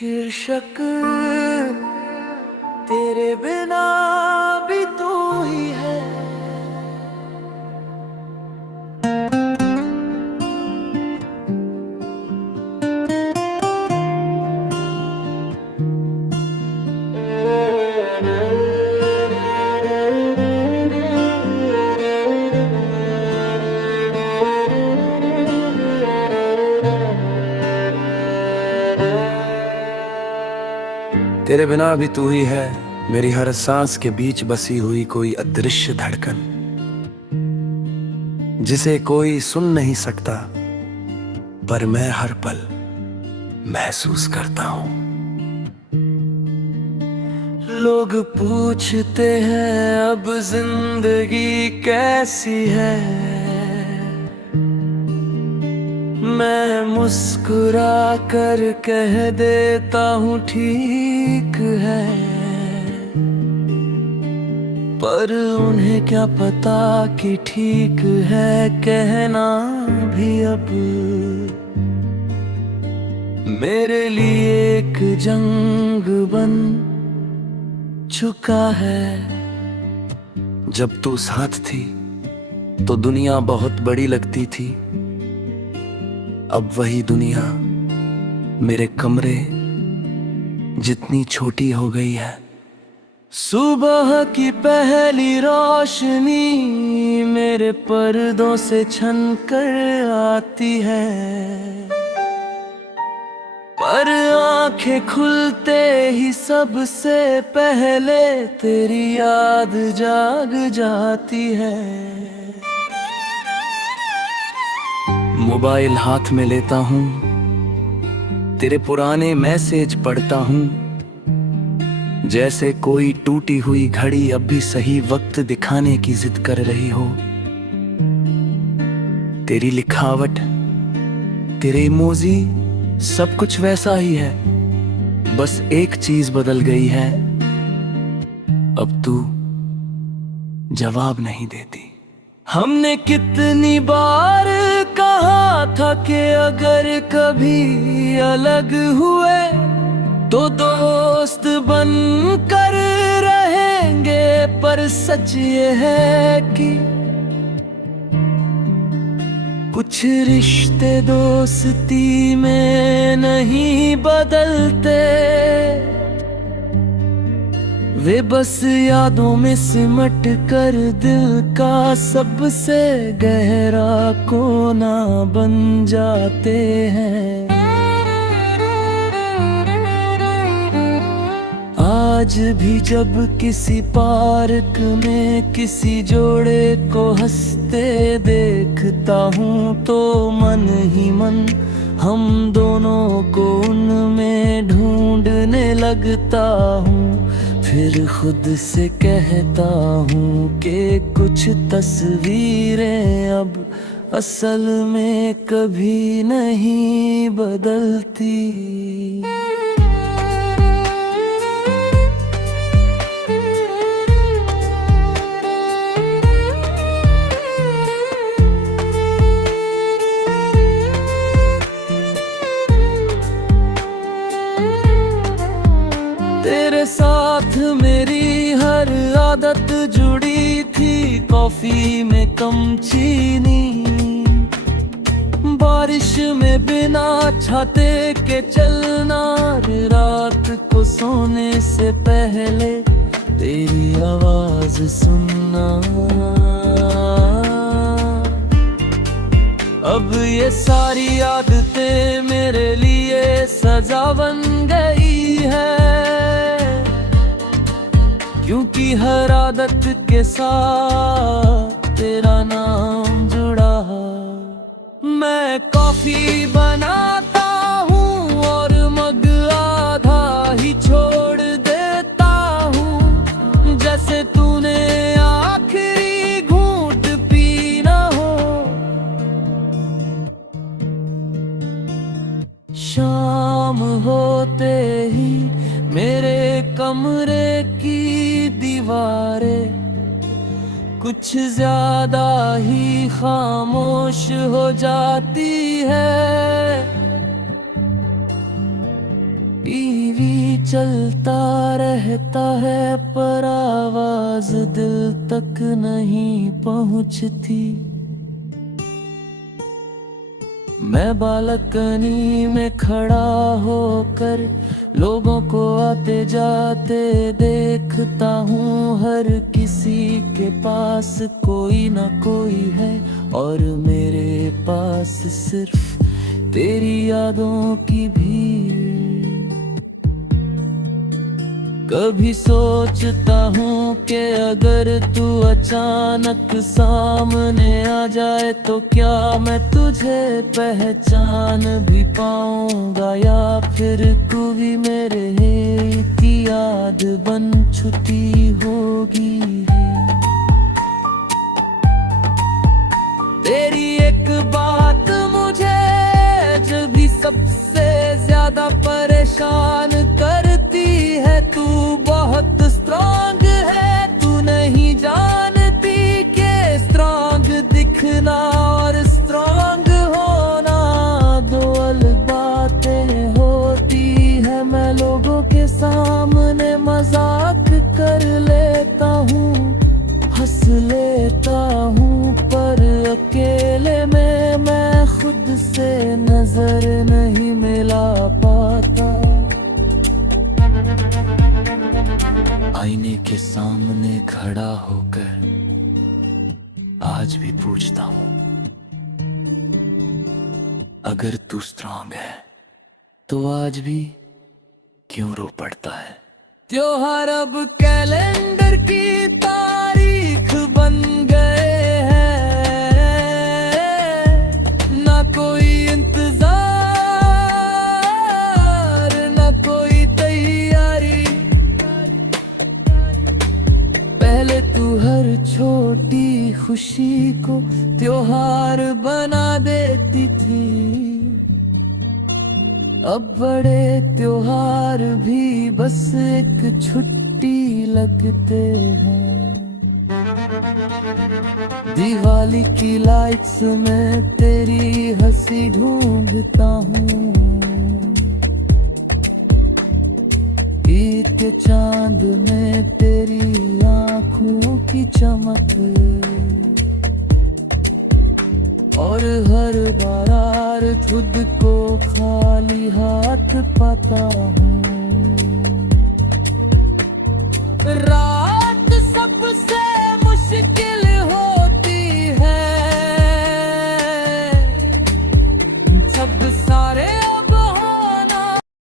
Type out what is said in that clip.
शीर्षक तेरे बिना भी तू ही है। तेरे बिना भी तू ही है, मेरी हर सांस के बीच बसी हुई कोई अदृश्य धड़कन, जिसे कोई सुन नहीं सकता पर मैं हर पल महसूस करता हूं। लोग पूछते हैं अब जिंदगी कैसी है, मैं मुस्कुरा कर कह देता हूँ ठीक है, पर उन्हें क्या पता कि ठीक है कहना भी अब मेरे लिए एक जंग बन चुका है। जब तू साथ थी तो दुनिया बहुत बड़ी लगती थी, अब वही दुनिया मेरे कमरे जितनी छोटी हो गई है। सुबह की पहली रोशनी मेरे पर्दों से छन कर आती है, पर आंखें खुलते ही सबसे पहले तेरी याद जाग जाती है। मोबाइल हाथ में लेता हूँ, तेरे पुराने मैसेज पढ़ता हूँ, जैसे कोई टूटी हुई घड़ी अब भी सही वक्त दिखाने की जिद कर रही हो। तेरी लिखावट, तेरे इमोजी, सब कुछ वैसा ही है, बस एक चीज बदल गई है, अब तू जवाब नहीं देती। हमने कितनी बार कहा था कि अगर कभी अलग हुए तो दोस्त बन कर रहेंगे, पर सच ये है कि कुछ रिश्ते दोस्ती में नहीं बदलते, वे बस यादों में सिमट कर दिल का सबसे गहरा कोना बन जाते हैं। आज भी जब किसी पार्क में किसी जोड़े को हंसते देखता हूँ तो मन ही मन हम दोनों को उनमें ढूंढने लगता हूँ। फिर खुद से कहता हूँ कि कुछ तस्वीरें अब असल में कभी नहीं बदलती। तेरे साथ मेरी हर आदत जुड़ी थी, कॉफी में कम चीनी, बारिश में बिना छाते के चलना, रात को सोने से पहले तेरी आवाज सुनना। अब ये सारी आदतें मेरे लिए सजा बन गई है, क्योंकि हर आदत के साथ तेरा नाम जुड़ा। मैं कॉफी बनाता हूँ और मग आधा ही छोड़ देता हूँ, जैसे तूने आखिरी घूंट पीना हो। शाम होते ही मेरे कमरे की दीवारें कुछ ज्यादा ही खामोश हो जाती है। टीवी चलता रहता है पर आवाज दिल तक नहीं पहुंचती। मैं बालकनी में खड़ा होकर लोगों को आते जाते देखता हूँ। हर किसी के पास कोई ना कोई है और मेरे पास सिर्फ तेरी यादों की भीड़। कभी सोचता हूँ कि अगर तू अचानक सामने आ जाए तो क्या मैं तुझे पहचान भी पाऊंगा, या फिर तू भी मेरे की याद बन छुटी होगी। तेरी एक बात मुझे जब भी सबसे ज्यादा परेशान करती है, तू बहुत स्ट्रांग है। तू नहीं जानती कि स्ट्रांग दिखना और स्ट्रांग होना दो अलग बातें होती है। मैं लोगों के सामने मजाक कर लेता हूँ, हंस लेता हूँ, पर अकेले में मैं खुद से नजर नहीं मिला पाता। आईने के सामने खड़ा होकर आज भी पूछता हूँ, अगर तू स्ट्रांग है तो आज भी क्यों रो पड़ता है। त्योहार अब कैलेंडर की तारीख बन गए हैं, ना कोई इंतजार ना कोई तैयारी। पहले तू हर छोटी खुशी को त्योहार बना देती थी, अब बड़े त्योहार भी बस एक छुट्टी लगते हैं। दिवाली की लाइट्स में तेरी हंसी ढूंढता हूँ, ईद के चांद में तेरी आँखों की चमक, और हर बार खुद को खाली हाथ पाता हूँ।